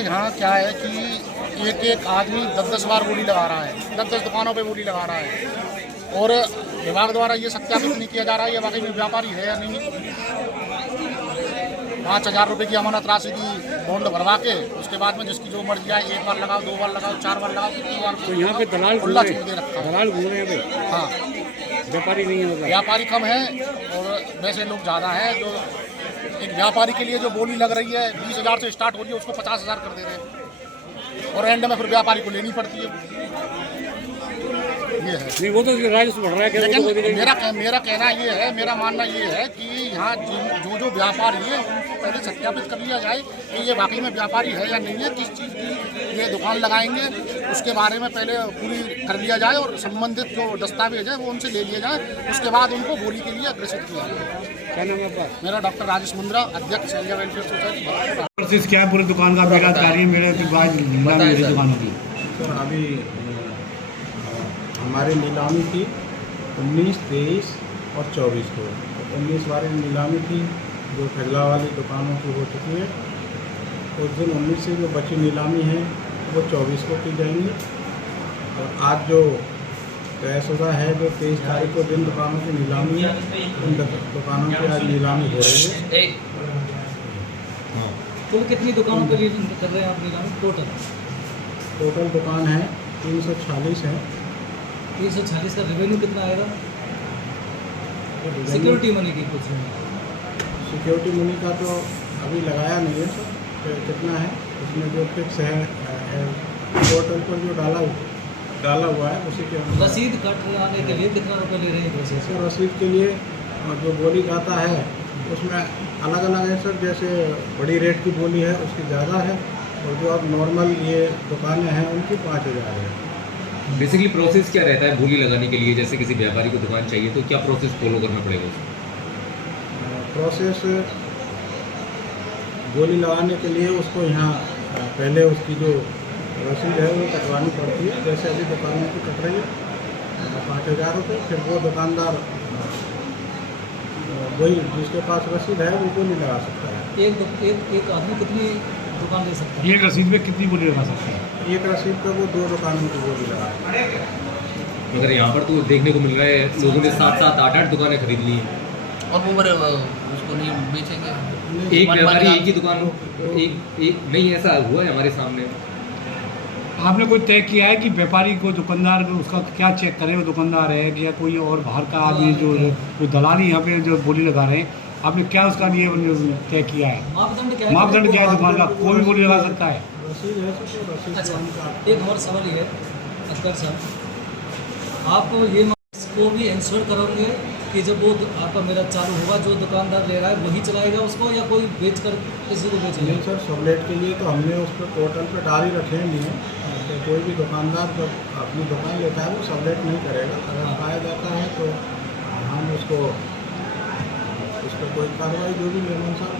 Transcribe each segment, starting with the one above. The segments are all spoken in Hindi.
यहाँ क्या है कि एक एक आदमी 10-10 बार बोली लगा रहा है, 10-10 दुकानों पे बोली लगा रहा है और विभाग द्वारा ये सत्यापित नहीं किया जा रहा है ये वाकई में व्यापारी है या नहीं। 5,000 रुपये की अमानत राशि की बॉन्ड भरवा के उसके बाद में जिसकी जो मर्जी आए 1 बार लगाओ, 2 बार लगाओ, 4 बार लगाओ, कितनी बार। तो यहाँ पे दलाल खुला छोड़ दे रखा है। दलाल घूम रहे हैं। हाँ, व्यापारी नहीं है, व्यापारी कम है और वैसे लोग ज़्यादा हैं। जो एक व्यापारी के लिए जो बोली लग रही है 20,000 से स्टार्ट हो रही है उसको 50,000 कर दे रहे हैं और एंड में फिर व्यापारी को लेनी पड़ती है। ये है नहीं, वो तो राजस्व बढ़ रहा है। लेकिन मेरा कहना ये है, मेरा मानना ये है कि यहाँ जो व्यापारी है उनको पहले सत्यापित कर लिया जाए कि ये वाकई में व्यापारी है या नहीं है, किस चीज़ की ये दुकान लगाएंगे उसके बारे में पहले पूरी कर लिया जाए और संबंधित जो दस्तावेज है वो उनसे ले लिए जाए। उसके बाद उनको बोली के लिए अग्रेसित किया जाए। क्या नाम है आपका? मेरा डॉक्टर राजेश मुंद्रा, अध्यक्ष इंडिया वेलफेयर सोसाइटी। क्या है पूरी दुकान का बेरोजगारी मेरे दुकानों की? सर अभी हमारी नीलामी थी 19, 23 और 24 को। 19 वाली नीलामी थी जो ठगला वाली दुकानों की हो चुकी है। उस दिन 19 से जो बची नीलामी है वो 24 को की जाएंगी और आज जो तयशुदा है जो 23 तारीख को जिन दुकानों की नीलामी है उन दुकानों की आज नीलामी हो रही है। तो कितनी दुकानों पर कर रहे हैं आप नीलामी? टोटल दुकान है 346 है। 346 का रेवेन्यू कितना आएगा? सिक्योरिटी मनी की कुछ सिक्योरिटी मनी का तो अभी लगाया नहीं है सर, तो कितना है उसमें जो फिक्स है पोर्टल पर जो डाला हुआ है उसी के अनुसार। रसीद कटवाने के लिए कितना रुपये ले रहे हैं प्रोसेस? सर रसीद के लिए जो बोली जाता है उसमें अलग अलग है सर, जैसे बड़ी रेट की बोली है उसकी ज़्यादा है और जो अब नॉर्मल ये दुकानें हैं उनकी 5,000 है। बेसिकली प्रोसेस क्या रहता है बोली लगाने के लिए? जैसे किसी व्यापारी को दुकान चाहिए तो क्या प्रोसेस फॉलो करना पड़ेगा उसको? प्रोसेस बोली लगाने के लिए उसको यहाँ पहले उसकी जो रसीद है वो कटवानी पड़ती है। जैसे अभी दुकानों की कट रही है 5,000 रुपये, फिर वो दुकानदार वही जिसके पास रसीद है वो बोली लगा सकता है। एक आदमी कितनी दुकान ले सकता है? एक रसीद में कितनी बोली लगा सकते हैं? एक रसीद पर वो 2 दुकानों की बोली लगा। मगर यहाँ पर तो देखने को मिल रहा है लोगों ने 7-7, 8-8 दुकानें खरीद ली और वो उसको नहीं बेचेंगे। एक व्यापारी एक ही दुकान एक नहीं, ऐसा हुआ है हमारे सामने। आपने कोई तय किया है कि व्यापारी को दुकानदार उसका क्या चेक करे, वो दुकानदार है या कोई और बाहर का आदमी जो कोई दलाली यहाँ पे जो बोली लगा रहे हैं, आपने क्या उसका लिए तय किया है? मापदंड क्या है दुकान का? कोई भी बोली लगा सकता है? अच्छा, एक और सवाल ये है अक्कर साहब, आप ये इसको भी इंश्योर करोगे कि जब वो आपका मेरा चालू होगा जो दुकानदार ले रहा है वही चलाएगा उसको या कोई बेच कर किसी को बेचेगा? नहीं सर, सबलेट के लिए तो हमने उस पर पोर्टल पर डाल ही रखे हैं तो कोई भी दुकानदार जब अपनी दुकान लेता है वो सबलेट नहीं करेगा। अगर पाया जाता है तो हम उसको उस पर कोई कार्रवाई जो भी नियमानुसार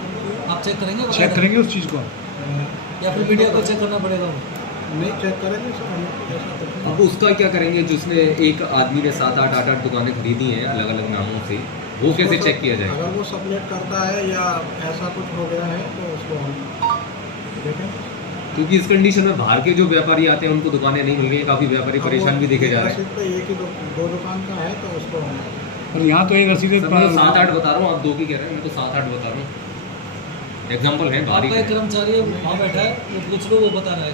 आप चेक करेंगे? चेक करेंगे उस चीज़ को या फिर मीडिया को चेक करना पड़ेगा? नहीं चेक करेंगे सर, हम अब उसका क्या करेंगे जिसने एक आदमी ने 7-8, 8-8 दुकानें खरीदी हैं अलग अलग नामों से, वो कैसे चेक किया जाएगा? अगर वो सबलेट करता है या ऐसा कुछ हो गया है तो उसको हम देखें। क्योंकि इस कंडीशन में बाहर के जो व्यापारी आते हैं उनको दुकानें नहीं मिल रही हैं, काफ़ी व्यापारी परेशान भी देखे जा रहे हैं। तो एक ही 2 दुकान का है तो उसको और यहाँ तो एक रसीद मैं तो 7-8 बता रहा हूँ, आप 2 की कह रहे हैं, मैं तो 7-8 बता रहा हूँ। एग्जाम्पल है बाहरी आपका एक कर्मचारी वहाँ बैठा है वो पूछ लो, वो बता रहा है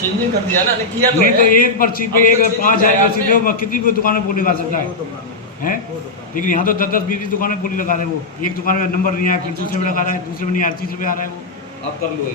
चेंजिंग कर दिया ना, किया तो नहीं है। तो एक पर्ची पे एक 5,000 रसीद है, वो कितनी कोई दुकान में बोली लगा सकता है? 2 दुकान हैं? लेकिन यहाँ तो 10-10, 20 दुकानें बोली लगा रहे हैं। वो एक दुकान में नंबर नहीं आया, फिर दूसरे में लगा रहा है, दूसरे में नहीं आया, तीसरे में आ रहा है वो। आप कर लो।